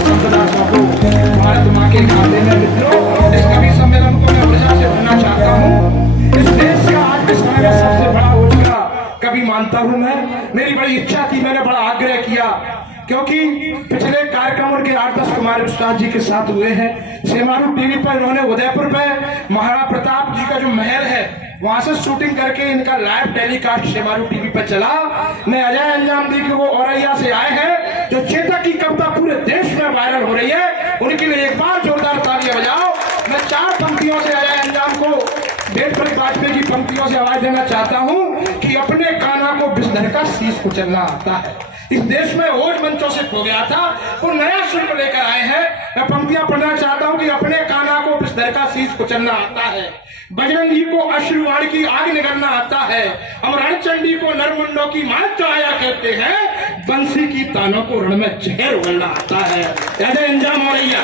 संपदा सौंपो भारत माँ के खाते में। मित्रों, इस कवि सम्मेलन को मैं ऊर्जा से भरना चाहता हूँ। इस देश का आज के समय में सबसे बड़ा ऊर्जा कवि मानता हूँ मैं। मेरी बड़ी इच्छा थी, मैंने बड़ा आग्रह किया, क्योंकि पिछले कार्यक्रम उनके 8-10 कुमार विश्वास जी के साथ हुए हैं। सेमारू टीवी पर इन्होंने उदयपुर पे महाराणा प्रताप जी का जो महल है वहां से शूटिंग करके इनका लाइव टेलीकास्ट सेमारू टीवी पर चला। मैं अजय अंजाम दी, वो औरैया से आए हैं, जो चेतक की कविता पूरे देश में वायरल हो रही है, उनके लिए एक बार जोरदार तालियां बजाओ। मैं 4 पंक्तियों से अजय अंजाम को डेढ़ वाजपेयी की पंक्तियों से आवाज देना चाहता हूं कि अपने कान्हा को बिस्तर का शीश कुचलना आता है। इस देश में ओज मंचों से खो गया था, वो नया शिल्प लेकर आए हैं। मैं पंक्तियां पढ़ना चाहता हूं कि अपने कान्हा को बिस्तर का शीश कुचलना आता है, बजरंगी को अश्रुवाण की आग निगलना आता है, अमरण चंडी को नरमुंडों की मात चढ़ाया कहते हैं, बंसी की तानों को रण में जहर उगलना आता है। अजय अंजाम औरैया।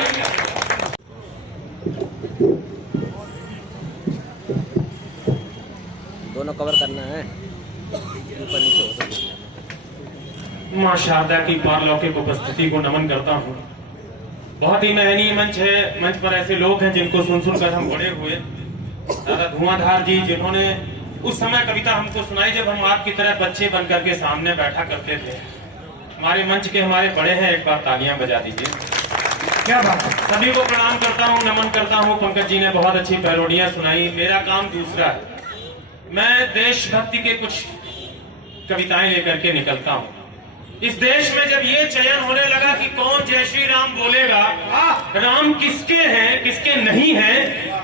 दोनों कवर करना है, ऊपर नीचे हो सकता है। माँ शारदा की पारलौकिक उपस्थिति को नमन करता हूँ। बहुत ही महनीय मंच है। मंच पर ऐसे लोग हैं जिनको सुन सुनकर हम बड़े हुए। दादा धुआंधार जी, जिन्होंने उस समय कविता हमको सुनाई जब हम आपकी तरह बच्चे बनकर के सामने बैठा करते थे। हमारे मंच के हमारे बड़े हैं, एक बार तालियां बजा दीजिए। क्या बात है। सभी को प्रणाम करता हूँ, नमन करता हूँ। पंकज जी ने बहुत अच्छी पैरोडियां सुनाई। मेरा काम दूसरा है, मैं देशभक्ति के कुछ कविताएं लेकर के निकलता हूँ। इस देश में जब ये चयन होने लगा कि कौन जय श्री राम बोलेगा, राम किसके हैं किसके नहीं हैं,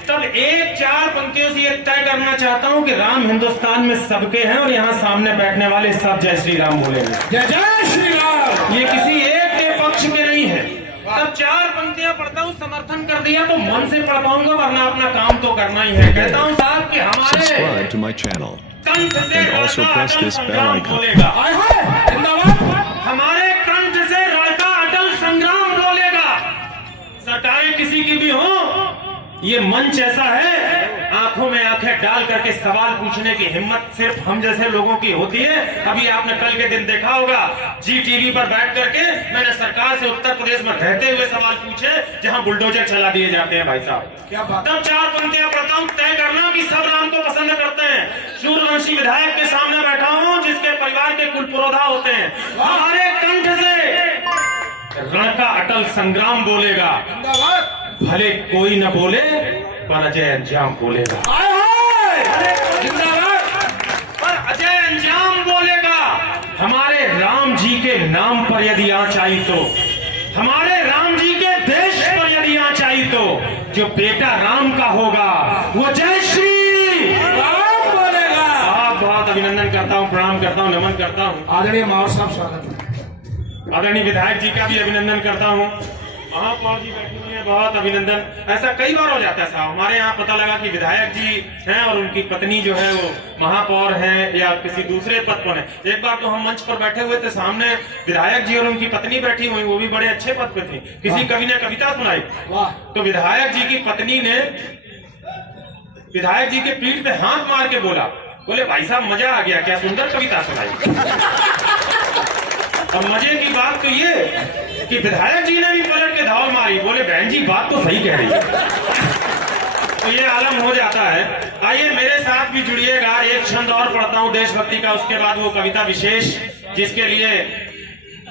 तब 1-4 पंक्तियों से ये तय करना चाहता हूं कि राम हिंदुस्तान में सबके हैं और यहाँ सामने बैठने वाले सब जय श्री राम बोलेंगे। जय जय श्री राम। ये किसी एक के पक्ष में नहीं है। तब 4 पंक्तियां पढ़ता हूँ, समर्थन कर दिया तो मन से पढ़ पाऊंगा, वरना अपना काम तो करना ही है। कहता हूँ साहब कि हमारे Subscribe to my channel कंठ से and also press this bell icon. बोलेगा। हमारे कंठ से लड़का अटल संग्राम बोलेगा। सरकारें किसी की भी हो, ये मंच ऐसा है, आंखों में आंखें डाल करके सवाल पूछने की हिम्मत सिर्फ हम जैसे लोगों की होती है। अभी आपने कल के दिन देखा होगा, जी टीवी पर बैठ करके मैंने सरकार से उत्तर प्रदेश में रहते हुए सवाल पूछे, जहां बुलडोजर चला दिए जाते हैं भाई साहब। क्या बात। तब 4 पंक्तियां पढ़ता हूं, तय करना कि सब राम को पसंद करते हैं। सूर्यवंशी विधायक के सामने बैठा हूं, जिसके परिवार के कुल पुरोधा होते हैं। हमारे कंठ से रण का अटल संग्राम बोलेगा। भले कोई न बोले पर अजय अंजाम बोलेगा। पर अजय अंजाम बोलेगा। हमारे राम जी के नाम पर यदि आंच आई तो, हमारे राम जी के देश पर यदि आंच आई तो, जो बेटा राम का होगा वो जय श्री राम बोलेगा। बहुत अभिनंदन करता हूँ, प्रणाम करता हूँ, नमन करता हूँ। आदरणीय मावर साहब स्वागत है। आदरणीय विधायक जी का भी अभिनंदन करता हूँ। महापौर जी बैठी हुई है, बहुत अभिनंदन। ऐसा कई बार हो जाता है साहब, हमारे यहाँ पता लगा कि विधायक जी हैं और उनकी पत्नी जो है वो महापौर है या किसी दूसरे पद पर है। एक बार तो हम मंच पर बैठे हुए थे, सामने विधायक जी और उनकी पत्नी बैठी हुई, वो भी बड़े अच्छे पद पे थी। किसी कवि ने कविता सुनाई, तो विधायक जी की पत्नी ने विधायक जी के पीठ पे हाथ मार के बोले भाई साहब मजा आ गया, क्या सुंदर कविता सुनाई। और मजे की बात तो ये कि विधायक जी ने भी पलट के धाव मारी, बोले बहन जी बात तो सही कह रही है। तो ये आलम हो जाता है। आइए मेरे साथ भी जुड़िएगा। एक छंद और पढ़ता हूँ देशभक्ति का, उसके बाद वो कविता विशेष जिसके लिए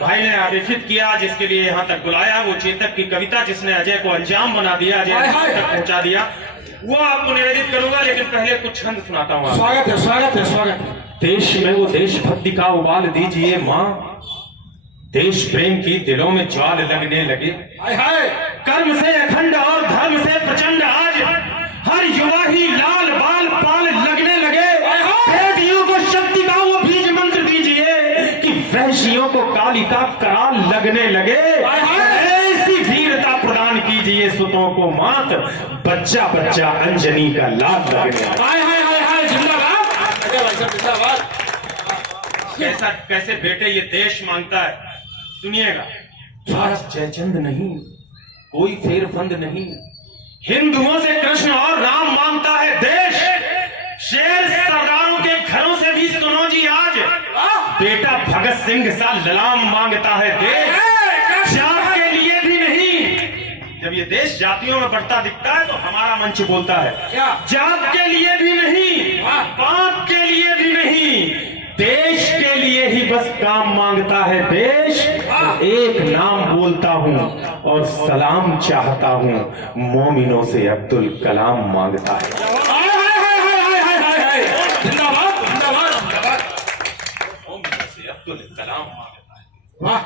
भाई ने आरेखित किया, जिसके लिए यहाँ तक बुलाया, वो चेतक की कविता जिसने अजय को अंजाम बना दिया, अजय तक पहुंचा दिया, वो आपको निवेदित करूंगा। लेकिन पहले कुछ छंद सुनाता हूँ। स्वागत है, स्वागत है, स्वागत है। देश में वो देशभक्ति का उबाल दीजिए माँ, देश प्रेम की दिलों में ज्वाल लगने लगे। कर्म से अखंड और धर्म से प्रचंड आज हर युवा ही लाल बाल पाल लगने लगे। बेटियों को शक्ति का वो बीज मंत्र दीजिए कि वैश्यों को काली का कराल लगने लगे। ऐसी वीरता प्रदान कीजिए सुतों को मात, बच्चा बच्चा अंजनी का लाल लगने जिंदाबाद। कैसे बेटे ये देश मांगता है, सुनिएगा। भारत जयचंद नहीं, कोई फेरफंद नहीं, हिंदुओं से कृष्ण और राम मांगता है देश। शेर सरदारों के घरों से भी सुनो जी आज, बेटा भगत सिंह सा ललाम मांगता है देश। जात के लिए भी नहीं ये देश जातियों में बढ़ता दिखता है तो हमारा मंच बोलता है क्या? जात के लिए भी नहीं, बाप के लिए भी नहीं, देश के लिए ही बस काम मांगता है देश। एक नाम बोलता हूँ और सलाम चाहता हूँ, मोमिनों से अब्दुल कलाम मांगता है। जिंदाबाद जिंदाबाद जिंदाबाद। मोमिनों से अब्दुल कलाम मांगता है। वाह,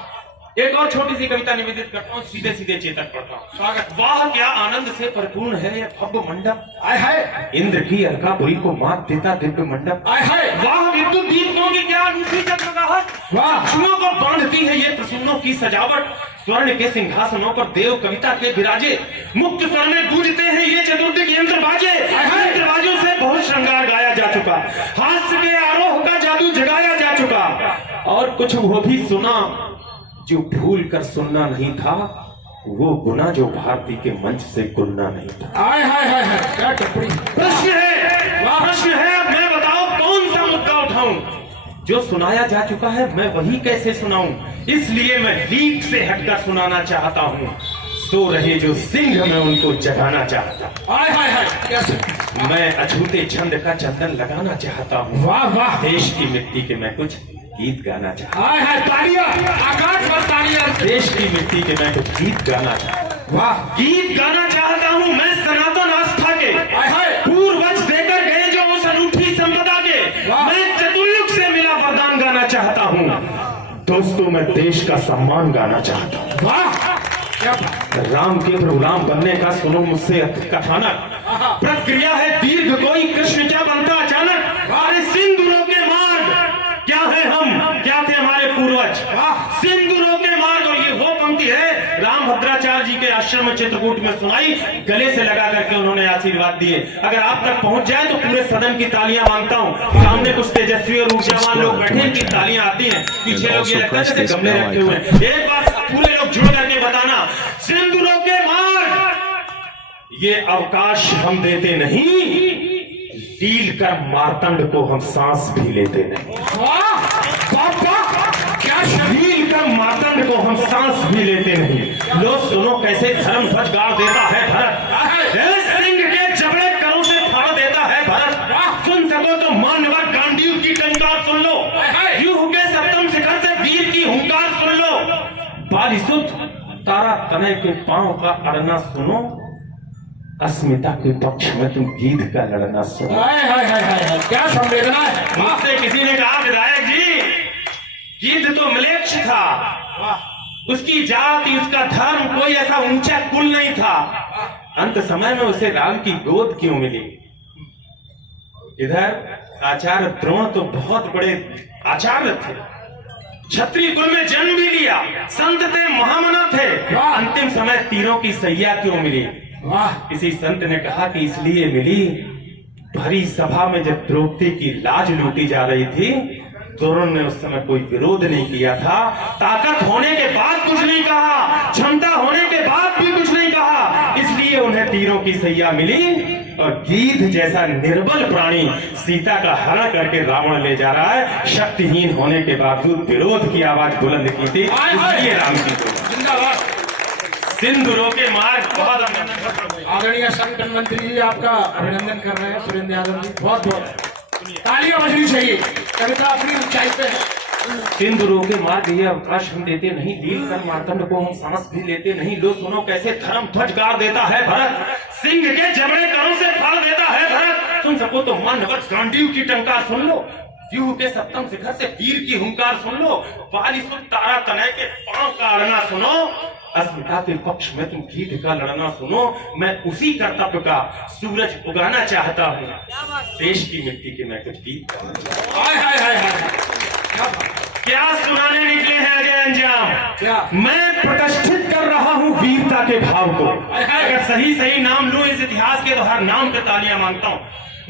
एक और छोटी सी कविता निवेदित करता हूँ, सीधे सीधे चेतक पढ़ता हूँ। स्वागत। वाह क्या आनंद से परिपूर्ण है यह भव्य मंडप, आय हाय इंद्र की अलकापुरी को मात देता दिव्य मंडप। आय हाय, वाह विद्युत दीपकों की क्या अनूठी जगमगाहट, वाह पक्षियों को बांधती है ये प्रसूनों की सजावट। स्वर्ण के सिंहासनों पर देव कविता के विराजे, मुक्त स्वर में गूंजते हैं ये चतुर्दिक यंत्र बाजे। यंत्र बाजों से बहुत श्रृंगार गाया जा चुका, हास्य के आरोह का जादू जगाया जा चुका। और कुछ वो भी सुना जो भूल कर सुनना नहीं था, वो गुना जो भारती के मंच से गुनना नहीं था। आय हाय हाय हाय, क्या टिप्पणी। प्रश्न है अब मैं बताओ कौन सा मुद्दा उठाऊं, जो सुनाया जा चुका है मैं वही कैसे सुनाऊं, इसलिए मैं लीक से हटकर सुनाना चाहता हूं। सो रहे जो सिंह मैं उनको जगाना चाहता हूं। आय हाय हाय, कैसे। मैं अछूते छंद का चंदन लगाना चाहता हूं। वाह वाह, देश की मिट्टी के मैं कुछ गीत गाना चाहता आय हाय, तालियां आकाश पर तालियां। हूं। देश की मिट्टी के मैं कुछ गीत गाना चाहता हूं। वाह, गीत गाना चाहता हूं मैं सनातन आस्था के, आय हाय, पूर्वज देकर गए जो उस अनूठी संपदा के। वाह। मैं चतुर्युग से मिला वरदान गाना चाहता हूं। दोस्तों मैं देश का सम्मान गाना चाहता हूं। वाह, क्या बात। राम के गुलाम बनने का सुनो मुझसे कथानक, प्रक्रिया है दीर्घ कोई कृष्ण क्या बनता अचानक। अरे सिंदूरों के मार्ग क्या है, हम क्या थे हमारे पूर्वज, सिंदूरों के मार्ग। और ये वो पंक्ति है राम भद्राचार्य जी के आश्रम में चित्रकूट में सुनाई, गले से लगा करके उन्होंने आशीर्वाद दिए। अगर आप तक पहुंच जाए तो पूरे सदन की तालियां मांगता हूं। सामने कुछ तेजस्वी और ऊर्जावान लोग बैठे, इनकी तालियां आती हैं, पीछे लोग ये लगता है जैसे गमले रखे हुए हैं। एक बार पूरे लोग जुड़ करके बताना, सिंदूरों के मार्ग ये अवकाश हम देते नहीं, ढील कर मार्तंड को हम सांस भी लेते नहीं। वाह, बाबा क्या ढील कर मार्तंड को हम सांस भी लेते नहीं। लो सुनो कैसे धर्म ध्वज गाड़ देता है भरत, सिंह के जबड़े करों से फाड़ देता है भरत। सुन सको तो मान्यवर गांडीव की टंकार सुन लो, यूं के सप्तम शिखर से वीर की हुंकार सुन लो। बारिशुत तारा तनय के पांव का अड़ना सुनो, अस्मिता के पक्ष में तुम गीत का लड़ना सुनो। हाय हाय हाय हाय, क्या संवेदना है। मुझसे किसी ने कहा विधायक जी गीत तो म्लेच्छ था, उसकी जाति उसका धर्म कोई ऐसा ऊंचा कुल नहीं था, अंत समय में उसे राम की गोद क्यों मिली। इधर आचार्य द्रोण तो बहुत बड़े आचार्य थे, क्षत्रिय कुल में जन्म भी लिया, संत थे, महामना थे, अंतिम समय तीरों की सैया क्यों मिली। वाह, किसी संत ने कहा कि इसलिए मिली, भरी सभा में जब द्रौपदी की लाज लूटी जा रही थी, द्रोण ने उस समय कोई विरोध नहीं किया था, ताकत होने के बाद कुछ नहीं कहा, क्षमता होने के बाद भी कुछ नहीं कहा, इसलिए उन्हें तीरों की सैया मिली। और गीध जैसा निर्बल प्राणी सीता का हरण करके रावण ले जा रहा है, शक्तिहीन होने के बावजूद विरोध की आवाज बुलंद की थी, इसलिए राम की जिंदाबाद। सिंदूरों के मार्ग। बहुत अभिनंदन आदरणीय संगठन मंत्री जी आपका अभिनंदन कर रहे हैं, सुरेंद्र यादव जी, बहुत बहुत तालियां बजनी चाहिए। कविता अपनी ऊंचाई पे है। सिंदूरों के मार्ग ये अवकाश हम देते नहीं, ढील कर मार्तंड को हम सांस भी लेते नहीं। लो सुनो कैसे धर्म ध्वज गाड़ देता है भरत, सिंह के जबड़े करों से फाड़ देता है भरत। सुन सको तो मान्यवर गांडीव की टंकार सुन लो, व्यूह के सप्तम शिखर से वीर की हुंकार सुन लो, बारिशुत तारा तनय के पांव का अड़ना सुनो, अस्मिता के पक्ष में तुम गीत का लड़ना सुनो। मैं उसी कर्तव्य का सूरज उगाना चाहता हूँ, देश की मिट्टी के मैं कुछ गीत गाना चाहता हूँ। हाय हाय हाय हाय, क्या सुनाने निकले हैं अजय अंजाम, क्या? मैं प्रतिष्ठित कर रहा हूँ वीरता के भाव को। अगर सही सही नाम लूं इस इतिहास के तो हर नाम पे तालियां मांगता हूँ।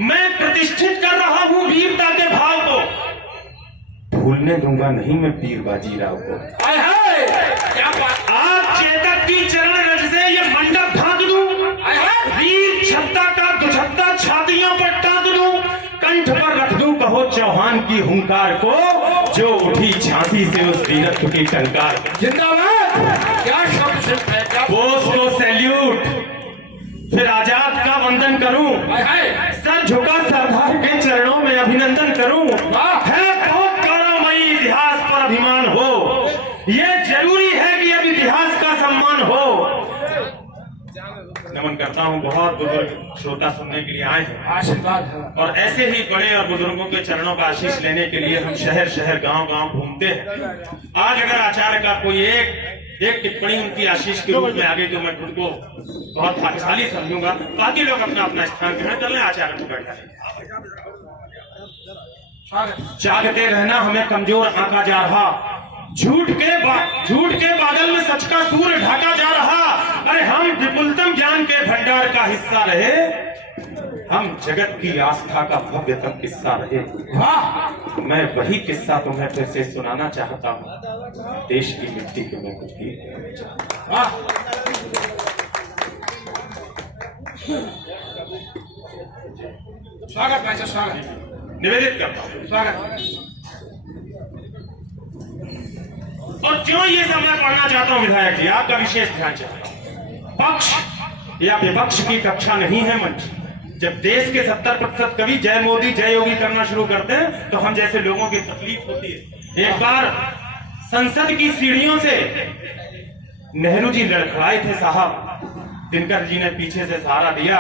मैं प्रतिष्ठित कर रहा हूँ वीरता के भाव को, भूलने दूंगा नहीं मैं वीर बाजीराव को। हाय हाय, क्या बात। आप चेतक की चरण रज से ये मंडप ढांक दूं, वीर छत्ता का दुछत्ता छातियों पर टांग दूं, कंठ पर रख दूं कहो चौहान की हुंकार को, जो उठी झांसी से उस वीरत्व की टंकार। जिंदाबाद, क्या शब्द है, क्या बोस को सैल्यूट, इतिहास का सम्मान हो। नमन करता हूँ। बहुत बुजुर्ग श्रोता सुनने के लिए आए हैं आशीर्वाद है। और ऐसे ही बड़े और बुजुर्गों के चरणों का आशीष लेने के लिए हम शहर शहर गांव गांव घूमते हैं। आज अगर आचार्य का कोई एक टिप्पणी उनकी आशीष के रूप में आ गई तो मैं खुद को बहुत भाग्यशाली समझूंगा। बाकी लोग अपना अपना स्थान ग्रहण कर लें। आचार्य को बैठा है। जागते रहना हमें कमजोर आंका जा रहा, झूठ के बादल में सच का सूर्य ढाका जा रहा। अरे हम विपुलतम ज्ञान के भंडार का हिस्सा रहे, हम जगत की आस्था का भव्यतम किस्सा रहे। वाह, मैं वही किस्सा तुम्हें फिर से सुनाना चाहता हूँ। देश की मिट्टी के मैं कुछ गीत। वाह, स्वागत भाई साहब, स्वागत निवेदित करता हूँ। स्वागत। और क्यों ये सब मैं पढ़ना चाहता हूँ विधायक जी, आपका विशेष ध्यान चाहता हूँ। पक्ष या विपक्ष की कक्षा नहीं है मंच। जब देश के 70% कवि जय मोदी जय योगी करना शुरू करते हैं तो हम जैसे लोगों की तकलीफ होती है। एक बार संसद की सीढ़ियों से नेहरू जी लड़खड़ाए थे साहब। दिनकर जी ने पीछे से सहारा दिया।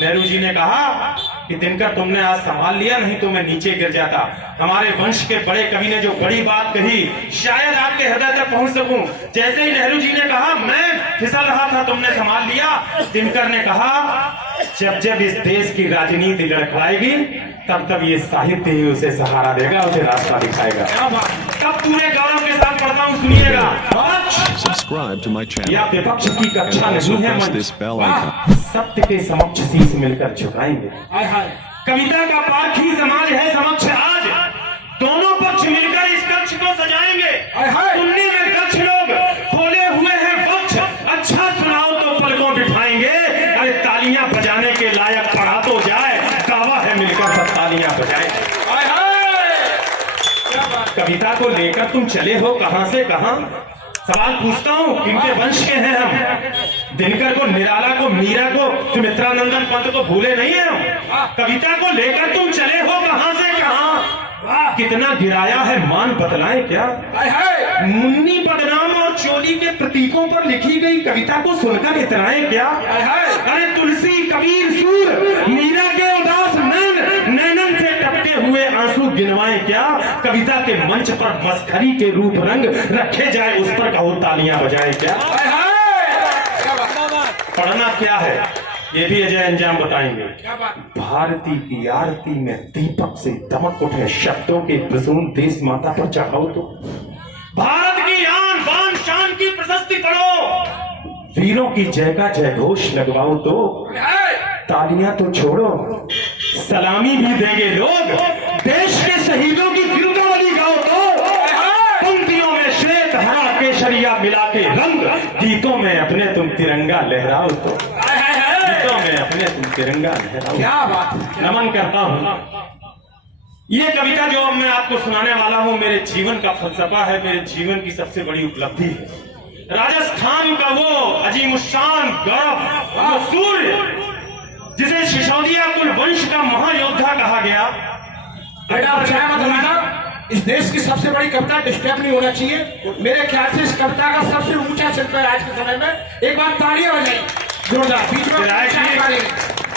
नेहरू जी ने कहा कि दिनकर तुमने आज संभाल लिया, नहीं तो मैं नीचे गिर जाता। हमारे वंश के बड़े कवि ने जो बड़ी बात कही शायद आपके हृदय तक पहुंच सकूं। जैसे ही नेहरू जी ने कहा मैं फिसल रहा था, तुमने संभाल लिया। दिनकर ने कहा जब जब इस देश की राजनीति लड़खड़ाएगी तब तब ये साहित्य ही उसे सहारा देगा, उसे रास्ता दिखाएगा। तब पूरे गौरव के साथ पढ़ता हूँ, सुनिएगा। Subscribe to my channel या विपक्ष की कक्षा and also नहीं है press मंच। this bell icon. सत्य के समक्ष शीश मिलकर झुकाएंगे। हाय हाय। कविता का पारखी समाज है समक्ष आज, दोनों पक्ष मिलकर इस कक्ष को सजाएंगे। हाय हाय। सुनने में कक्ष लोग खोले हुए हैं पक्ष, अच्छा सुनाओ तो पलकों बिठाएंगे। अरे तालियां बजाने के लायक पढ़ा तो जाए, दावा है मिलकर सब तालियां बजाएं। हाय हाय। क्या बात। कविता को लेकर तुम चले हो कहां से कहां? सवाल पूछता हूँ, किनके वंश के हैं हम? दिनकर को, निराला को, मीरा को, सुमित्रानंदन पंत को भूले नहीं है हम। कविता को लेकर तुम चले हो कहां से कहां? कितना गिराया है मान बतलाएं क्या? हाय हाय। मुन्नी बदनाम और चोली के प्रतीकों पर लिखी गई कविता को सुनकर इतराएं क्या? हाय हाय। अरे तुलसी, कबीर, सूर, मीरा के उदास नैनन से टपके हुए आंसू गिनवाएं क्या? कविता के मंच पर मस्खरी के रूप रंग रखे जाए, उस पर कहो तालियां बजाएं क्या? हाय हाय। क्या बात। पढ़ना क्या है ये भी अजय अंजाम बताएंगे। क्या बात। भारती की आरती में दीपक से दमक उठे शब्दों के प्रसून देश माता पर चढ़ाओ तो। भारत की आन बान शान की प्रशस्ति पढ़ो, वीरों की जय का जय घोष लगवाओ तो। तालियां तो छोड़ो, सलामी भी देंगे लोग, देश के शहीदों की वीरतावली गाओ तो। पंक्तियों में श्वेत हरा केसरिया मिला के रंग, गीतों में अपने तुम तिरंगा लहराओ तो। गीतों में अपने तुम तिरंगा लहराओ। क्या बात। नमन करता हूं। ये कविता जो अब मैं आपको सुनाने वाला हूं मेरे जीवन का फलसफा है, मेरे जीवन की सबसे बड़ी उपलब्धि है। राजस्थान का वो अजीमुशान गौरव, वो सूर्य जिसे सिसोदिया कुल वंश का महायोद्धा कहा गया। बेटा आप चाहे मत लाना, इस देश की सबसे बड़ी कविता डिस्टर्ब नहीं होना चाहिए। मेरे ख्याल से इस कविता का सबसे ऊंचा शिल्प है आज के समय में। एक बार तालियां बजाई जोरदार। बीच में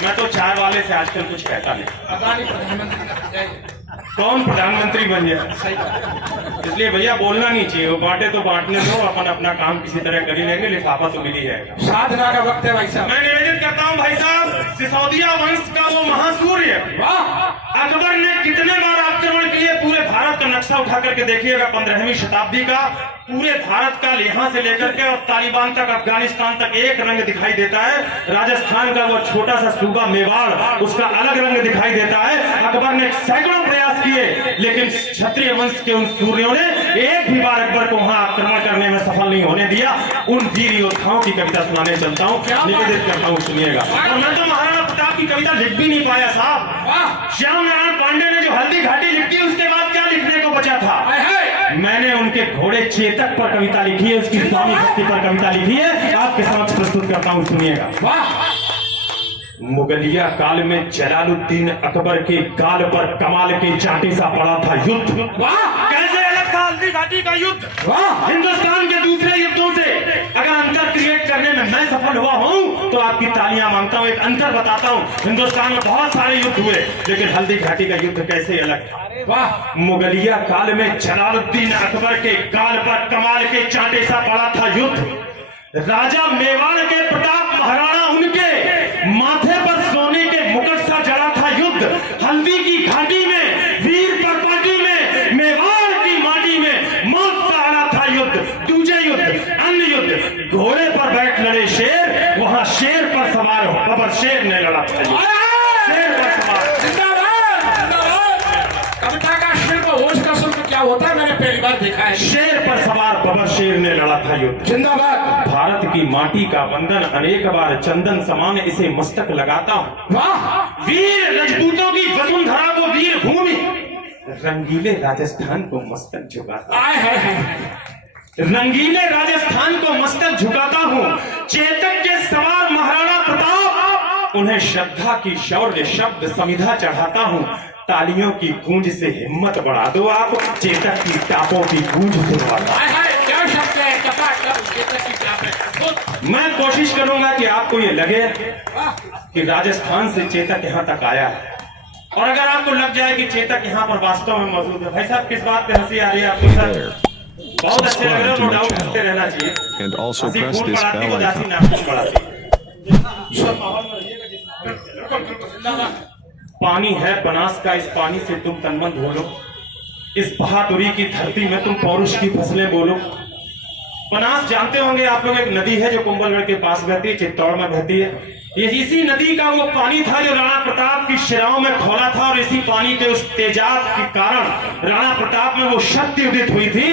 मैं तो चाय वाले से आजकल कुछ कहता नहीं। प्रधानमंत्री कौन प्रधानमंत्री बन गया? सही बात। इसलिए भैया बोलना नहीं चाहिए, वो बांटे तो बांटने दो, अपन अपना काम किसी तरह कर ही लेंगे, लिफाफा तो मिल ही जाएगा। साधना का वक्त है भाई साहब। मैं निवेदित करता हूँ भाई साहब, सिसोदिया वंश का वो महासूर्य, वाह। अकबर ने कितने बार आक्रमण किए, पूरे भारत का नक्शा उठा करके देखिएगा। 15वीं शताब्दी का पूरे भारत का यहां से लेकर के और तालिबान तक, अफगानिस्तान तक एक रंग दिखाई देता है। राजस्थान का वो छोटा सा सूबा मेवाड़, उसका अलग रंग दिखाई देता है। अकबर ने सैकड़ों प्रयास किए, लेकिन क्षत्रिय वंश के उन सूर्यों ने एक भी बार अकबर को वहां आक्रमण करने में सफल नहीं होने दिया। उन वीर योद्धाओं की कविता सुनाने चलता हूँ, निवेदित करता हूँ, सुनिएगा। और मैं तो महाराणा प्रताप की कविता लिख भी नहीं पाया साहब। श्याम नारायण पांडे ने जो हल्दी घाटी लिख दी, उसके बाद क्या लिखने को बचा था? मैंने उनके घोड़े चेतक पर कविता लिखी है, उसकी स्वामी भक्ति पर कविता लिखी है, आपके समक्ष प्रस्तुत करता हूं, सुनिएगा। मुगलिया काल में जलालुद्दीन अकबर के गाल पर कमाल के चांटी सा पड़ा था युद्ध। कैसे अलग था हल्दी घाटी का युद्ध हिंदुस्तान के दूसरे युद्धों से? तो आपकी तालियां मांगता हूं। एक अंतर बताता हूं, हिंदुस्तान में बहुत सारे युद्ध हुए, लेकिन हल्दी घाटी का युद्ध कैसे अलग था। वाह, मुगलिया काल में जलालुद्दीन अकबर के गाल पर कमाल के चांटे सा पड़ा था युद्ध। राजा मेवाड़ के प्रताप महाराणा उनके माथे पर सोने के मुकुट सा जड़ा था युद्ध। हल्दी की घाटी में, वीर परपाटी में, मेवाड़ की माटी में मौत का अड़ा था युद्ध। दूजे युद्ध, अन्य युद्ध, घोड़े पर बैठ लड़े शेर, वहां शेर पर सवार हो बबर शेर ने लड़ा था युद्ध। शेर पर सवार। जिंदाबाद, जिंदाबाद। कविता का शेर को होश का शुल्क क्या होता है, मैंने पहली बार देखा है। शेर पर सवार बबर शेर ने लड़ा था युद्ध। जिंदाबाद। भारत की माटी का वंदन अनेक बार चंदन समान इसे मस्तक लगाता हूं। वाह, वीर रजपूतों की वसुंधरा को वीर भूमि, रंगीले राजस्थान को मस्तक झुकाता। आए है। रंगीले राजस्थान को मस्तक झुकाता हूं। चेतक के सवार महाराणा प्रताप, उन्हें श्रद्धा की शौर्य शब्द समिधा चढ़ाता हूं। तालियों की गूंज से हिम्मत बढ़ा दो आप, चेतक की टापों की गूंज से बढ़ा दो। आए है, क्या शब्द है, चेतक की चाप है। मैं कोशिश करूंगा कि आपको ये लगे वाह, कि राजस्थान से चेतक यहाँ तक आया है, और अगर आपको लग जाए कि चेतक यहाँ पर वास्तव में मौजूद है। भाई साहब, किस बात पे हंसी आ रही है आपको सर? बहुत अच्छे लग रहे हो, नो डाउट हंसते रहना चाहिए। And also हंसी press खून this बढ़ाती है, bell उदासी icon. नाखून बढ़ाती है। बिल्कुल बिल्कुल, जिंदाबाद। पानी है बनास का, इस पानी से तुम तनमन धो लो। इस बहादुरी की धरती में तुम पौरुष की फसलें बोलो। बनास जानते होंगे आप लोग, एक नदी है जो कुंभलगढ़ के पास बहती है, चित्तौड़ में बहती है। ये इसी नदी का वो पानी था जो राणा प्रताप की शिराओं में खोला था, और इसी पानी के उस तेजाब के कारण राणा प्रताप में वो शक्ति उदित हुई थी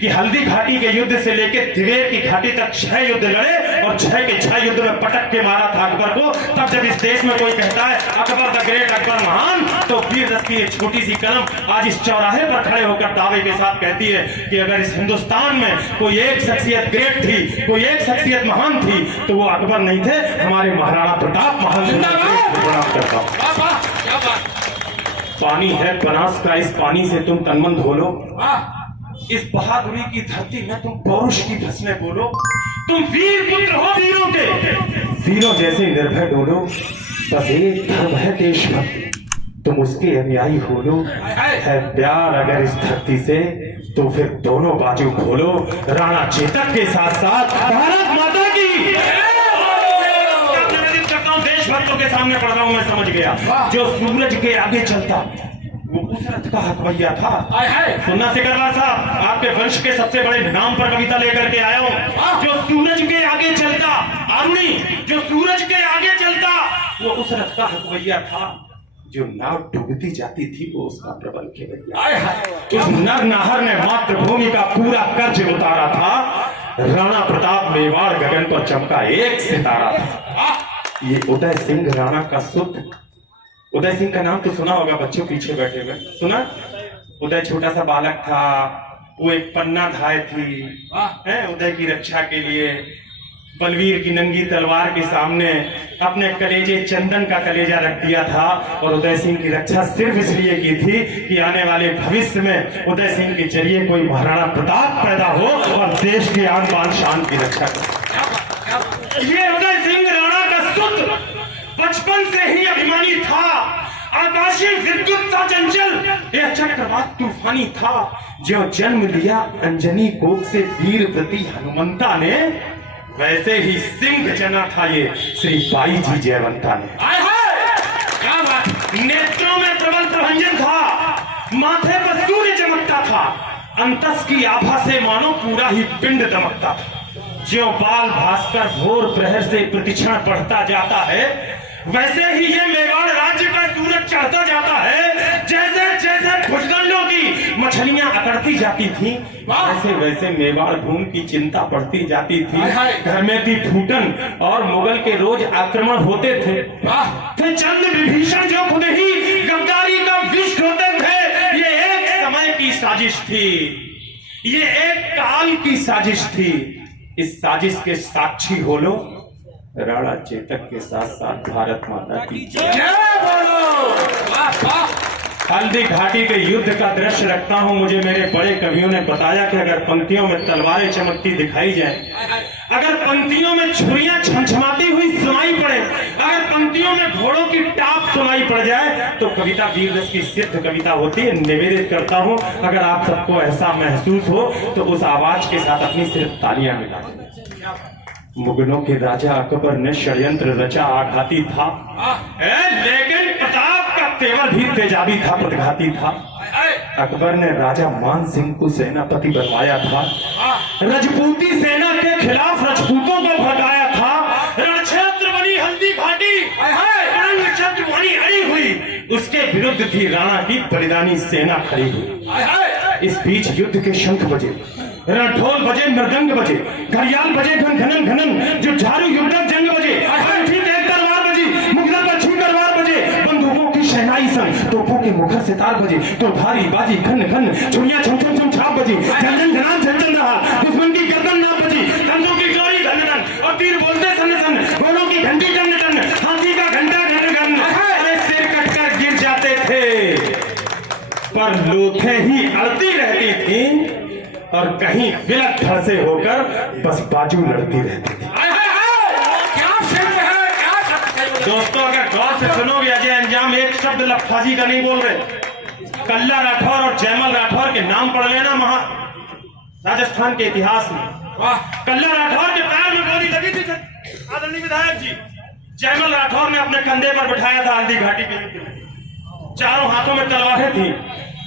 कि हल्दी घाटी के युद्ध से लेकर दिवेर की घाटी तक 6 युद्ध लड़े, और 6 के 6 युद्ध में पटक के मारा था अकबर को। तब जब इस देश में कोई कहता है अकबर द ग्रेट, अकबर महान, तो वीर रस की एक छोटी सी कलम आज इस चौराहे पर खड़े होकर दावे के साथ कहती है कि अगर इस हिंदुस्तान में कोई एक शख्सियत ग्रेट थी, कोई एक शख्सियत महान थी, तो वो अकबर नहीं थे, हमारे महाराणा प्रताप महान। प्रणाम करता हूं। वाह वाह, क्या बात। पानी है बनास का, इस पानी से तुम तनमन धो लो। वाह, इस बहादुरी की धरती में तुम पौरुष की फसलें बोलो। तुम वीर पुत्र हो वीरों के, वीरों जैसे निर्भय डोलो। बस एक धर्म है देशभक्ति, तुम उसके अनुयायी हो लो। है प्यार अगर इस धरती से, तो फिर दोनों बाजू खोलो। राणा चेतक के साथ साथ भारत माता की देशभक्तों के सामने पढ़ रहा हूं, मैं समझ गया। जो सूरज के आगे चलता, वो उस रथ का हकवैया था। आए है। सुनना सिकरवार साहब, आपके वंश के सबसे बड़े नाम पर कविता लेकर के आया हूं। जो सूरज के आगे चलता, आरुणी, जो सूरज के आगे चलता, वो उस रथ का हकवैया था। जो नाव डूबती जाती थी, वो उसका प्रबल खेवैया। आए है। उस नर नाहर ने मातृभूमि का पूरा कर्ज उतारा था। राणा प्रताप मेवाड़ गगन पर चमका एक सितारा था। ये उदय सिंह राणा का सुत। उदय सिंह का नाम तो सुना होगा बच्चों पीछे बैठे हुए, सुना? उदय छोटा सा बालक था, वो एक पन्ना धाय थी, उदय की रक्षा के लिए बलवीर की नंगी तलवार के सामने अपने कलेजे चंदन का कलेजा रख दिया था। और उदय सिंह की रक्षा सिर्फ इसलिए की थी कि आने वाले भविष्य में उदय सिंह के जरिए कोई महाराणा प्रताप पैदा हो और देश की आन बान शान की रक्षा करे। ये उदय सिंह राणा का सुत बचपन से ही अभिमानी था। आकाशीय विद्युत सा चंचल, यह चक्रवात तूफानी था। जो जन्म लिया अंजनी कोख से वीर प्रति हनुमंता ने, वैसे ही सिंह जना था ये श्री बाई जी जयवंता ने। क्या बात। नेत्रों में प्रबल प्रभंजन था, माथे पर सूर्य चमकता था, अंतस की आभा से मानो पूरा ही पिंड दमकता था। ज्यों बाल भास्कर भोर प्रहर से प्रतिक्षण बढ़ता जाता है, वैसे ही ये मेवाड़ राज्य का सूरज चढ़ता जाता है। जैसे जैसे भुजगंडों की मछलियां अकड़ती जाती थी, वैसे वैसे मेवाड़ भूमि की चिंता बढ़ती जाती थी। घर में भी फूटन और मुगल के रोज आक्रमण होते थे। थे चंद विभीषण जो खुद ही गद्दारी का विष ढोते थे। ये एक समय की साजिश थी, ये एक काल की साजिश थी। इस साजिश के साक्षी हो लो राणा चेतक के साथ साथ भारत माता की जय बोलो। हल्दी घाटी के युद्ध का दृश्य रखता हूं। मुझे मेरे बड़े कवियों ने बताया कि अगर पंक्तियों में तलवारें चमकती दिखाई जाए, अगर पंक्तियों में छुरियां छमछमाती हुई सुनाई पड़ जाए तो कविता वीर रस की सिद्ध कविता होती है। निवेदित करता हूँ अगर आप सबको ऐसा महसूस हो तो उस आवाज के साथ अपनी सिर्फ तालियां मिला दें। मुगलों के राजा अकबर ने षड्यंत्र रचा आघाती था, लेकिन प्रताप का तेवर भी तेजाबी था, प्रतिघाती था। अकबर ने राजा मान सिंह को सेनापति बनवाया था, रजपूती सेना के खिलाफ रजपूतों को भड़काया था, रणक्षेत्र बनी हल्दी घाटी, रणक्षेत्र बनी अड़ी हुई, उसके विरुद्ध थी राणा की बलिदानी सेना खड़ी हुई। इस बीच युद्ध के शंख बजे, रणढोल बजे, मृदंग बजे, घड़ियाल बजे, घन घनन घनन, जो झारू युद्धक जंग बजे, तलवार बजी, मुगल पर छू तलवार बजे, बंदूकों की शहनाई संग, तोपों के मुखर सितार बजे, तो भारी बाजी खन खन, छुरियां छम छम छम छाप बजी, झंझन झनान झंझन रहा, दुश्मन की गर्दन ना बजी, कंधों की गोली धन धन, और तीर बोलते सन सन, घोड़ों की घंटी टन टन, हाथी का घंटा घन घन, अरे सिर कटकर गिर जाते थे, पर लोथें ही अड़ती रहती थी, और कहीं बिलक धड़ से होकर बस बाजू लड़ती रहती थी। दोस्तों अगर गौर से सुनोगे अजय अंजाम एक शब्द लफाजी का नहीं बोल रहे। कल्ला राठौर और जयमल राठौर के नाम पढ़ लेना राजस्थान के इतिहास में। कल्ला राठौर के पैर में गोली लगी थी आदरणीय विधायक जी, जयमल राठौर ने अपने कंधे पर बिठाया था हल्दी घाटी के युद्ध में, चारों हाथों में तलवारें थी।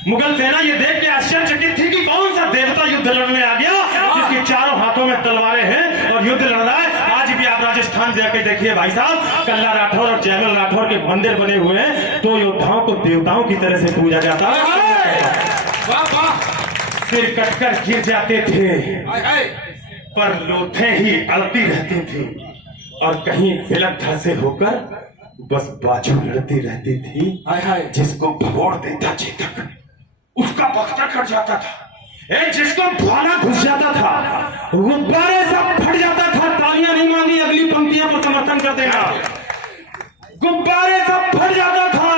मुगल सेना ये देख के आश्चर्यचकित थी कि कौन सा देवता युद्ध लड़ने आ गया जिसके चारों हाथों में तलवारें हैं और युद्ध लड़ रहा है। आज भी आप राजस्थान जाके देखिए भाई साहब, कल्ला राठौर और जयमल राठौर के मंदिर बने हुए हैं, तो योद्धाओं को देवताओं की तरह से पूजा जाता है। सिर कटकर गिर जाते थे, पर लोथें ही अड़ती रहती थी, और कहीं बिलक धड़ से होकर बस बाजू लड़ती रहती थी। जिसको भगोड़ देता चेतक उसका बख्तर कट जाता था, जिसको भाला घुस जाता था, गुब्बारे सब फट जाता था। तालियां नहीं मांगी, अगली पंक्तियों को समर्थन कर देना। गुब्बारे सब फट जाता था,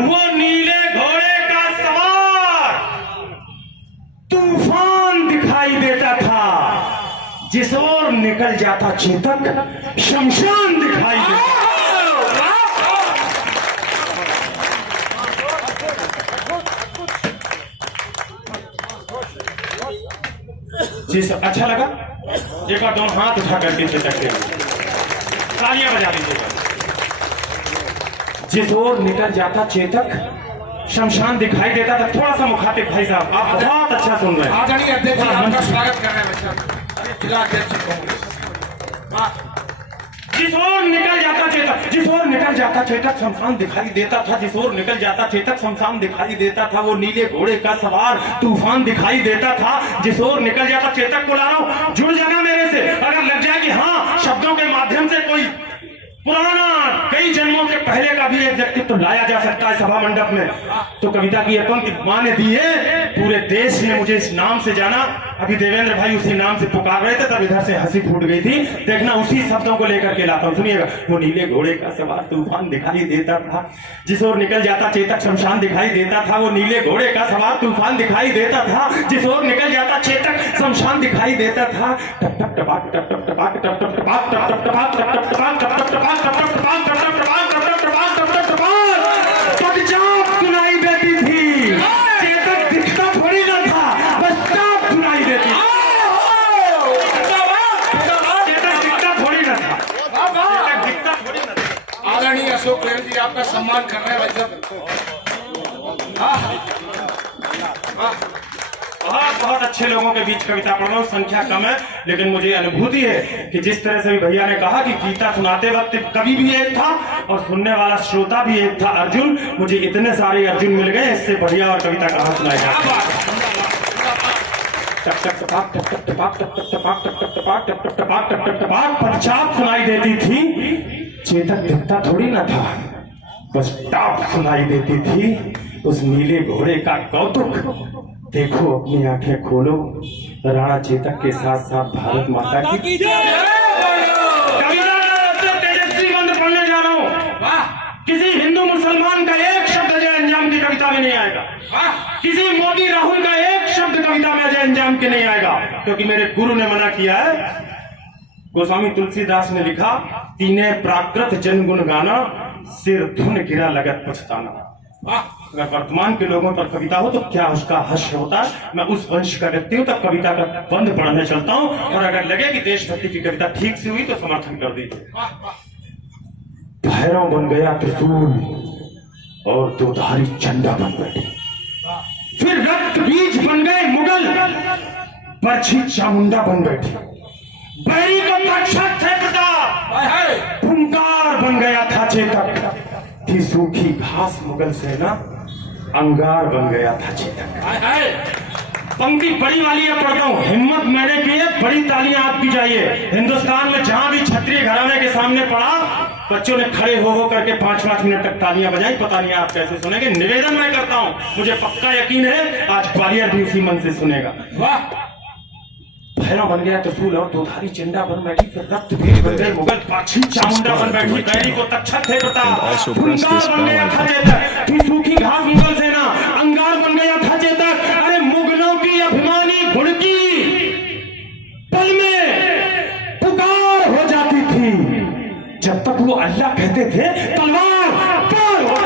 वो नीले घोड़े का सवार तूफान दिखाई देता था, जिस ओर निकल जाता चेतक शमशान दिखाई देता। जिस अच्छा लगा एक बार दोनों हाथ उठा करके चेतक के तालियां बजा दीजिएगा। जिस ओर निकल जाता चेतक शमशान दिखाई देता था। थोड़ा सा मुखातिब भाई साहब, आप बहुत अच्छा सुन रहे हैं। आदरणीय अध्यक्ष जी आपका स्वागत कर रहे हैं जिला अध्यक्ष कांग्रेस। जिस ओर निकल जाता चेतक, जिस ओर निकल जाता चेतक शमशान दिखाई देता था, जिस ओर निकल जाता चेतक शमशान दिखाई देता था, वो नीले घोड़े का सवार तूफान दिखाई देता था। जिस ओर निकल जाता चेतक को ला रहा हूं, जुड़ जाना मेरे से। अगर लग जाए कि हाँ शब्दों के माध्यम से कोई पुराना कई जन्मों के पहले का भी एक व्यक्तित्व लाया जा सकता है सभा मंडप में, तो कविता की यह पंक्ति मां ने दी है। पूरे देश ने मुझे इस नाम से जाना। अभी देवेंद्र भाई उसी नाम से पुकार रहे थे, तब इधर से हंसी फूट गई थी। देखना उसी शब्दों को लेकर के लाता हूं, सुनिएगा। वो नीले घोड़े का सवार तूफान दिखाई देता था, जिस ओर निकल जाता चेतक शमशान दिखाई देता था। वो नीले घोड़े का सवार तूफान दिखाई देता था, जिस ओर निकल जाता चेतक शमशान दिखाई देता था। टप टप टपाक टप टप टपाक टप टप टपाक टप टप टपाक टप टप टपाक टप टप टपाक टप टप टपाक टप टप टपाक टप टप टपाक टप टप टपाक पदचाप सुनाई देती थी। चेतक दिखता थोड़ी ना था, बस चाप सुनाई देती थी। चेतक दिखता थोड़ी ना था, चेतक दिखता थोड़ी ना था। आदरणीय अशोक लहर जी आपका सम्मान कर रहे हैं भाई साहब। बहुत अच्छे लोगों के बीच कविता पढ़ रहा हूँ, संख्या कम है, लेकिन मुझे अनुभूति है कि जिस तरह से भी भैया ने कहा कि गीता सुनाते वक्त कवि भी एक था और सुनने वाला श्रोता भी एक था, अर्जुन। मुझे इतने सारे अर्जुन मिल गए, इससे बढ़िया और कविता कहाँ सुनाई जाती। पदचाप सुनाई देती थी, चेतक दिखता थोड़ी ना था, बस टाप सुनाई देती थी। उस नीले घोड़े का कौतुक देखो, अपनी आंखें खोलो। राणा चेतक के साथ साथ भारत माता की तेजस्वी मंत्र पढ़ने जा रहा हूँ। किसी हिंदू मुसलमान का एक शब्द अजय अंजाम की कविता में नहीं आएगा, किसी मोदी राहुल का एक शब्द कविता में अजय अंजाम के नहीं आएगा, क्योंकि मेरे गुरु ने मना किया है। गोस्वामी तुलसीदास ने लिखा, तीने प्राकृत जन गुण गाना, सिर धुन गिरा लगत पछताना। अगर वर्तमान के लोगों पर कविता हो तो क्या उसका हर्ष होता। मैं उस वंश का व्यक्ति हूं, तब कविता का बंध पढ़ने चलता हूं, और अगर लगे कि देशभक्ति की कविता ठीक से हुई तो समर्थन कर दीजिए। भैरव बन गया त्रिशूल और दोधारी झंडा बन बैठे, फिर रक्त बीज बन गए मुगल, बरछी चामुंडा बन बैठी, बैरी का तक्षक थे प्रताप, फुंकार बन गया था चेतक, थी सूखी घास मुगल सेना, अंगार बन गया था चेतक। पंक्ति बड़ी वाली है, पढ़ता हूं। हिम्मत मैंने की है, बड़ी तालियां आपकी चाहिए। हिंदुस्तान में जहां भी क्षत्रिय घराने के सामने पड़ा, बच्चों ने खड़े हो करके 5-5 मिनट तक तालियां बजाई। पता नहीं आप कैसे सुनेंगे, निवेदन मैं करता हूं, मुझे पक्का यकीन है आज ग्वालियर भी उसी मन से सुनेगा। वाह, भैरव बन गया त्रिशूल और दोधारी झंडा बन बैठी, फिर रक्त बीज बन गए मुगल, बरछी चामुंडा बन बैठी, बैरी को तक्षक थे प्रताप, फुंकार बन गया था चेतक, थी सूखी घास मुगल सेना, अंगार बन गया था चेतक। अरे मुगलों की अभिमानी घुड़की पल में पुकार हो जाती थी, जब तक वो अल्लाह कहते थे तलवार पार हो।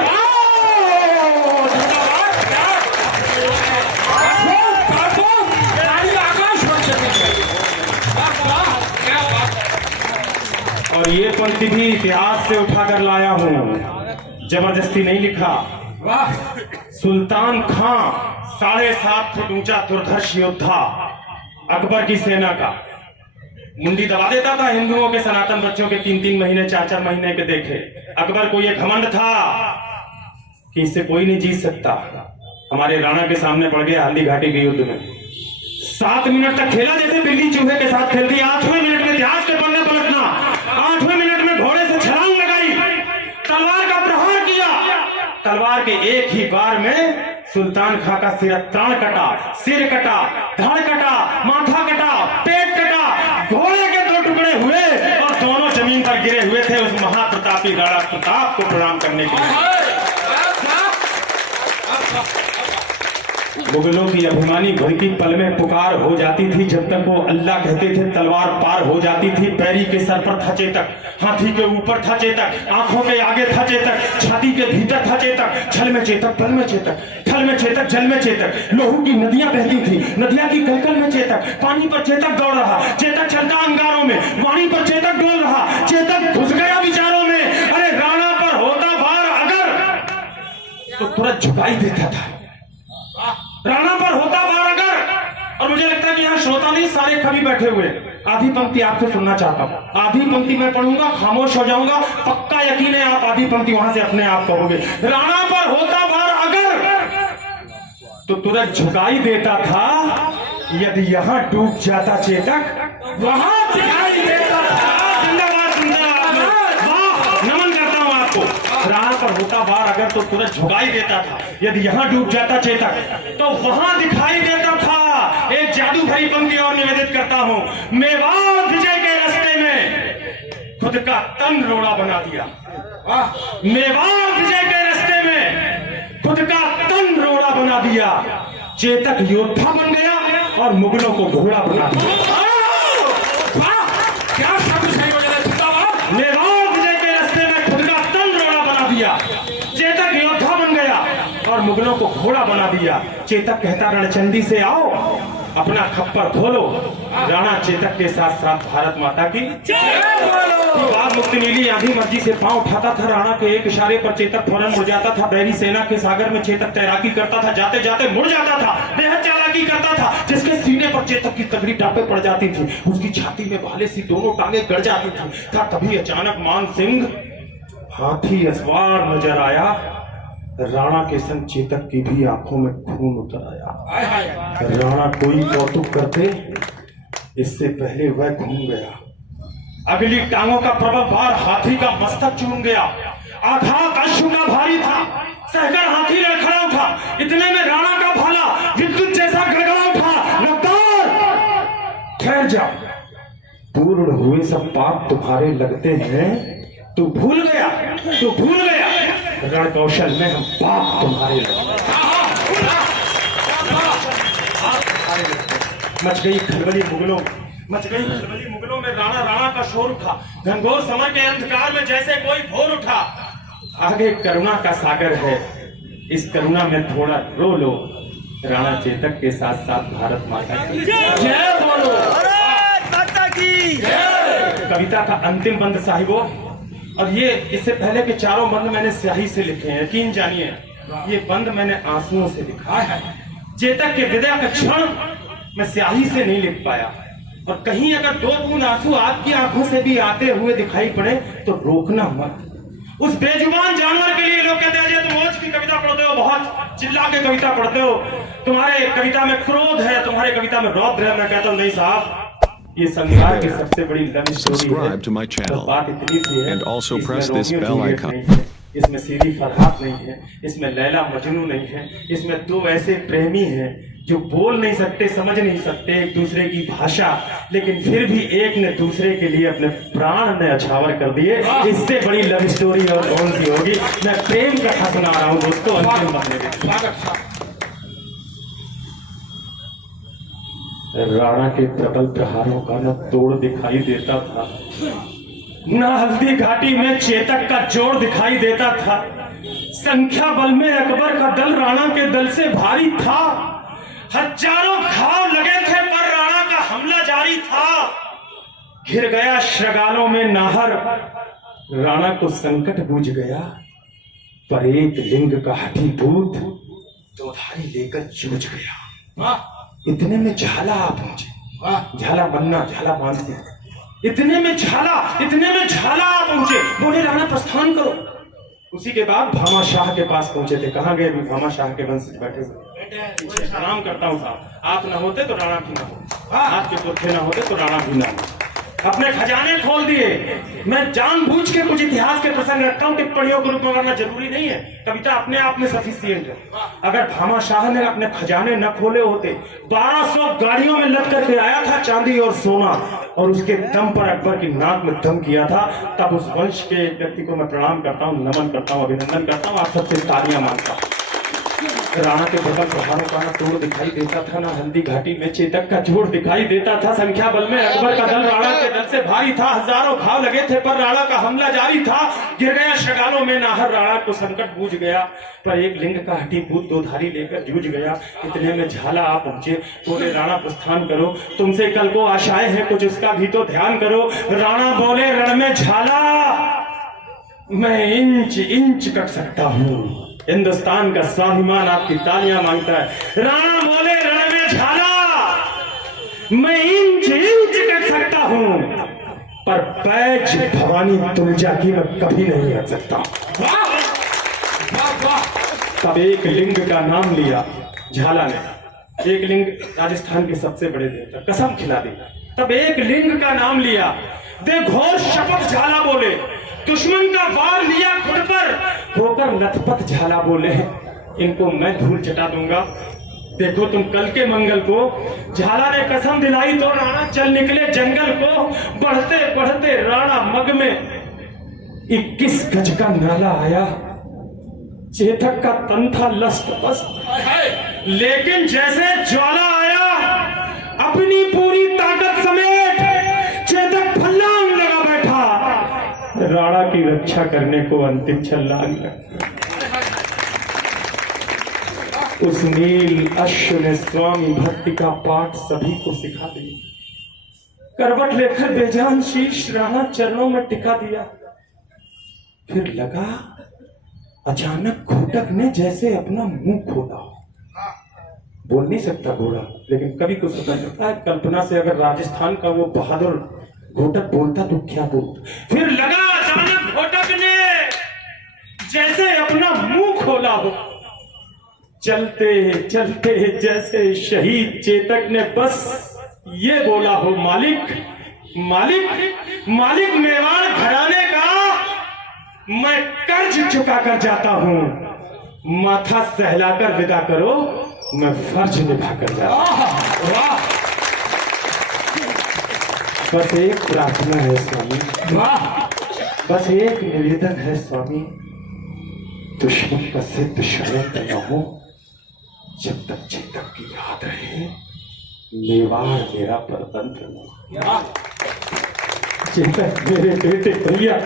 और ये पंक्ति भी इतिहास से उठाकर लाया हूं, जबरदस्ती नहीं लिखा। वाह, सुल्तान खां 7.5 फुट ऊंचा दुर्धर्ष योद्धा, अकबर की सेना का, मुंडी दबा देता था हिंदुओं के सनातन बच्चों के 3-3 महीने 4-4 महीने के देखे। अकबर को यह घमंड था कि इससे कोई नहीं जीत सकता। हमारे राणा के सामने पड़ गया हल्दी घाटी के युद्ध में, 7 मिनट तक खेला जैसे बिल्ली चूहे के साथ खेलती। 8वें मिनट में इतिहास के पन्ने पलटना, 8वें मिनट में घोड़े से छलांग लगाई, तलवार का प्रहार किया। तलवार के एक ही बार में सुल्तान खां का प्राण कटा, सिर कटा, धड़ कटा, माथा कटा, पेट कटा, घोड़े के 2 टुकड़े हुए और दोनों जमीन पर गिरे हुए थे उस महाप्रतापी राणा प्रताप को प्रणाम करने के लिए। मुगलों की अभिमानी घुड़की पल में पुकार हो जाती थी, जब तक वो अल्लाह कहते थे तलवार पार हो जाती थी। बैरी के सर पर था चेतक, हाथी के ऊपर था चेतक, आंखों के आगे था चेतक, छाती के भीतर था चेतक, छल में चेतक, पल में चेतक, थल में चेतक, जल में चेतक, लोहू की नदियां बहती थी, नदियां की कलकल में चेतक, पानी पर चेतक दौड़ रहा, चेतक चलता अंगारों में, वाणी पर चेतक डोल रहा, चेतक घुस गया विचारों में। अरे राणा पर होता वार अगर तो तुरंत झुकाई देता था, राणा पर होता वार अगर। और मुझे लगता है कि यहाँ श्रोता नहीं, सारे कवि बैठे हुए। आधी पंक्ति आपसे सुनना चाहता हूँ, आधी पंक्ति मैं पढ़ूंगा, खामोश हो जाऊंगा, पक्का यकीन है आप आधी पंक्ति वहां से अपने आप कहोगे। राणा पर होता वार अगर तो तुरंत झुकाई देता था, यदि यहाँ डूब जाता चेतक वहां दिखाई देता था। जिंदाबाद, जिंदाबाद, वाह, नमन करता हूं आपको। राणा पर होता वार अगर तो तुरंत झुकाई देता था, यदि यहाँ डूब जाता चेतक तो वहां दिखाई देता था। एक जादू भरी पंक्ति और निवेदित करता हूं। मेवाड़ विजय के रास्ते में खुद का तन रोड़ा बना दिया। मेवाड़ विजय के रास्ते में खुद का तन रोड़ा बना दिया। चेतक योद्धा बन गया और मुगलों को घोड़ा बना दिया। क्या शब्द सही हो जाए। मेवाड़ विजय के रास्ते में खुद का तन रोड़ा बना दिया। चेतक योद्धा बन गया और मुगलों को घोड़ा बना दिया। चेतक कहता रणचंडी से आओ, अपना खप्पर खोलो। राणा चेतक के साथ साथ भारत माता की बात मुक्ति नीली आंधी मर्जी से पांव उठाता था। राणा के एक इशारे पर चेतक फौरन मुड़ जाता था। बैरी सेना के सागर में चेतक तैराकी करता था, जाते जाते मुड़ जाता था। बेहद चालाकी करता था, जिसके सीने पर चेतक की तगड़ी टापे पड़ जाती थी, उसकी छाती में भाले सी दोनों टांगे गड़ जाती थी। तभी अचानक मान सिंह हाथी असवार नजर आया। राणा के संग चेतक की भी आंखों में खून उतर आया। राणा कोई कौतुक करते, इससे पहले वह घूम गया। अगली टांगों का प्रबल भार हाथी का मस्तक चूम गया। आघात अश्रु का भारी था, सहकर हाथी लड़खड़ा उठा। इतने में राणा का भाला विद्युत जैसा गड़गड़ा उठा। रफ्तार, ठहर जा, पूर्ण हुए सब पाप तुम्हारे लगते हैं। तू भूल गया, तू भूल गया, रण कौशल में हम पाप तुम्हारे लगते। मच गई खलबली मुगलों, मच गई खलबली मुगलों में। राणा राणा का शोर उठा। घनघोर समर के अंधकार में जैसे कोई भोर उठा। आगे करुणा का सागर है, इस करुणा में थोड़ा रो लो। राणा चेतक के साथ साथ भारत माता की जय बोलो। कविता का अंतिम बंद साहिबो, और ये इससे पहले के चारों बंद मैंने स्याही से लिखे हैं। यकीन जानिए ये बंद मैंने आंसुओं से लिखा है। चेतक के विदा का क्षण मैं स्याही से नहीं लिख पाया, और कहीं अगर 2 बूंद आंसू आपकी आंखों से भी आते हुए दिखाई पड़े तो रोकना मत। उस बेजुबान जानवर के लिए लोग कहते हैं तुम ओज की कविता पढ़ते हो, बहुत चिल्ला के कविता पढ़ते हो, तुम्हारे कविता में क्रोध है, तुम्हारे कविता में रौद्र है। मैं कहता हूँ नहीं साहब, ये संसार की सबसे बड़ी लव स्टोरी है। Subscribe to my channel. तो बात इतनी सी है, And also इसमें press this Romeo bell Juliet icon. नहीं है, इसमें सीधी फरहाद नहीं है, इसमें लैला मजनू नहीं है, इसमें 2 ऐसे प्रेमी हैं जो बोल नहीं सकते, समझ नहीं सकते एक दूसरे की भाषा, लेकिन फिर भी एक ने दूसरे के लिए अपने प्राण ने अछावर कर दिए। इससे बड़ी लव स्टोरी और कौन सी होगी। मैं प्रेम कथा सुना रहा हूँ दोस्तों, अंतिम बंदे में। स्वागत। राणा के प्रबल प्रहारों का न तोड़ दिखाई देता था, न हल्दी घाटी में चेतक का जोड़ दिखाई देता था। संख्या बल में अकबर का दल राणा के दल से भारी था। हजारों घाव लगे थे पर राणा का हमला जारी था। घिर गया श्रगालों में नाहर, राणा को संकट बूझ गया, पर एक लिंग का हठीभूत 2 धारी लेकर जूझ गया। इतने में झाला आ पहुंचे, झाला बनना झाला बांधते, इतने में झाला आ पहुंचे। बोले राणा प्रस्थान करो। उसी के बाद भामा शाह के पास पहुंचे थे। कहां गए अभी भामा शाह के वंश बैठे हुए। प्रणाम करता हूं साहब, आप ना होते तो राणा भी ना हो, आपके पुरखे ना होते तो राणा भी ना हो। अपने खजाने खोल दिए। मैं जानबूझ के कुछ इतिहास के प्रसंग रखता हूं, टिप्पणियों के रूप में करना जरूरी नहीं है। कविता अपने आप में सफिशिएंट है। अगर भामा शाह ने अपने खजाने न खोले होते, 1200 गाड़ियों में लद करके आया था चांदी और सोना, और उसके दम पर अकबर की नाक में दम किया था, तब उस वंश के व्यक्ति को मैं प्रणाम करता हूँ, नमन करता हूँ, अभिनंदन करता हूँ, आप सबसे तालियां मांगता हूँ। राणा के प्रबल प्रहारों का न तोड़ दिखाई देता था, न हल्दी घाटी में चेतक का जोड़ दिखाई देता था। संख्या बल में अकबर का दल राणा के दल से भारी था। हजारों घाव लगे थे पर राणा का हमला जारी था। गिर गया श्रगालों में नाहर, राणा को संकट बूझ गया, पर एक लिंग का हठीभूत 2 धारी लेकर जूझ गया। इतने में झाला आ पहुंचे। बोले राणा प्रस्थान करो, तुमसे कल को आशाएं हैं कुछ, उसका भी तो ध्यान करो। राणा बोले रण में झाला, मैं इंच इंच कट सकता हूँ। हिंदुस्तान का स्वाभिमान आपकी तालियां मांगता है। राणा बोले रण में झाला, मैं इंच इंच कट सकता हूं, पर पैज भवानी तुलजा की मैं कभी नहीं रख सकता। वाह वाह वाह। तब एक लिंग का नाम लिया झाला ने। एक लिंग राजस्थान के सबसे बड़े देवता, कसम खिला दी। तब एक लिंग का नाम लिया, दे घोर शपथ झाला बोले। दुश्मन का वार लिया खुद पर, होकर लथपथ झाला बोले, इनको मैं धूल चटा दूंगा। देखो तुम कल के मंगल को। झाला ने कसम दिलाई तो राणा चल निकले जंगल को। बढ़ते बढ़ते राणा मग में 21 गज का नाला आया। चेतक का तन था लस्त पस्त, लेकिन जैसे ज्वाला आया, अपनी पूरी ताकत समेत चेतक फल्लांग लगा बैठा। राणा की रक्षा करने को अंतिम छलांग लगा। उस नील अश्व ने स्वामी भक्ति का पाठ सभी को सिखा दिया। करवट लेकर बेजान शीश राणा चरणों में टिका दिया। फिर लगा अचानक घोटक ने जैसे अपना मुंह खोला। बोल नहीं सकता घोड़ा, लेकिन कभी को समझ सकता है कल्पना से, अगर राजस्थान का वो बहादुर घोटक बोलता तो क्या बोलता। फिर लगा अचानक घोटक ने जैसे अपना मुंह खोला हो। चलते चलते जैसे शहीद चेतक ने बस ये बोला हो, मालिक मालिक मालिक, मेवाड़ घराने का मैं कर्ज चुका कर जाता हूं। माथा सहलाकर विदा करो, मैं फर्ज निभा कर जाता हूं। वाह बस एक प्रार्थना है स्वामी, वाह। बस एक निवेदन है स्वामी, दुश्मन का सिद्ध शरण न हो। जब तक चेतक की याद रहे, मेवाड़ मेरा परतंत्र न हो। चेतक मेरे बेटे भैया,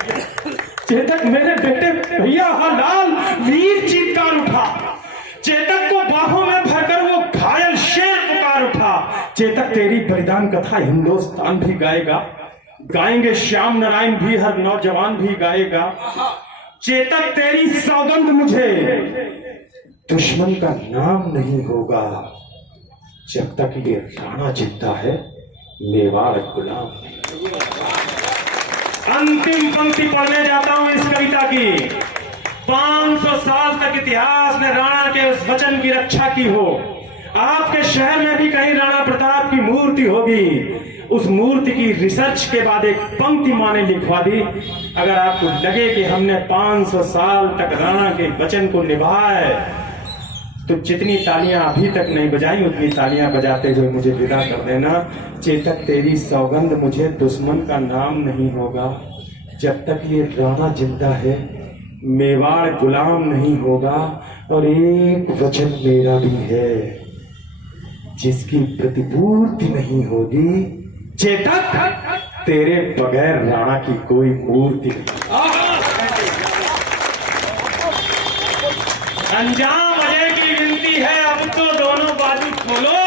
चेतक मेरे बेटे भैया लाल वीर चीत्कार उठा। चेतक को बाहों में भरकर वो घायल शेर पुकार उठा। चेतक तेरी बलिदान कथा हिंदुस्तान भी गाएगा, गाएंगे श्याम नारायण भी, हर नौजवान भी गाएगा। चेतक तेरी सौगंध मुझे दुश्मन का नाम नहीं होगा, जब तक ये राणा जिंदा है मेवाड़ गुलाम। अंतिम पंक्ति पढ़ने जाता हूं इस कविता की। 500 साल तक इतिहास ने राणा के उस वचन की रक्षा की हो। आपके शहर में भी कहीं राणा प्रताप की मूर्ति होगी, उस मूर्ति की रिसर्च के बाद एक पंक्ति माँ ने लिखवा दी। अगर आपको लगे कि हमने 500 साल तक राणा के वचन को निभाया है, तो जितनी तालियां अभी तक नहीं बजाई उतनी तालियां बजाते हुए मुझे विदा कर देना। चेतक तेरी सौगंध मुझे दुश्मन का नाम नहीं होगा, जब तक ये राणा जिंदा है मेवाड़ गुलाम नहीं होगा। और एक वचन मेरा भी है, जिसकी प्रतिपूर्ति नहीं होगी, चेतक तेरे बगैर राणा की कोई मूर्ति नहीं। अंजाम अजय की विनती है, अब तो दोनों बाजू खोलो।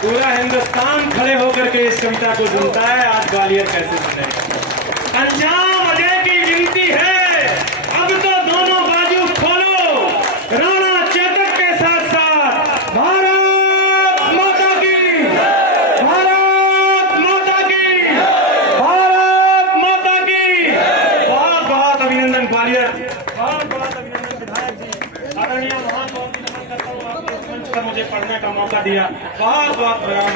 पूरा हिंदुस्तान खड़े होकर के इस कविता को सुनता है, आज ग्वालियर कैसे सुने। अंजाम अजय की विनती है, अब तो दोनों बाजू खोलो। राणा चेतक के साथ साथ भारत माता की, भारत माता की, भारत माता की। बहुत बहुत अभिनंदन ग्वालियर, बहुत बहुत अभिनंदन विधायक जी। आदरणीय महान बहुत नमन करता हूँ, आपने इस मंच पर मुझे पढ़ने का मौका दिया। बहुत बहुत प्रणाम।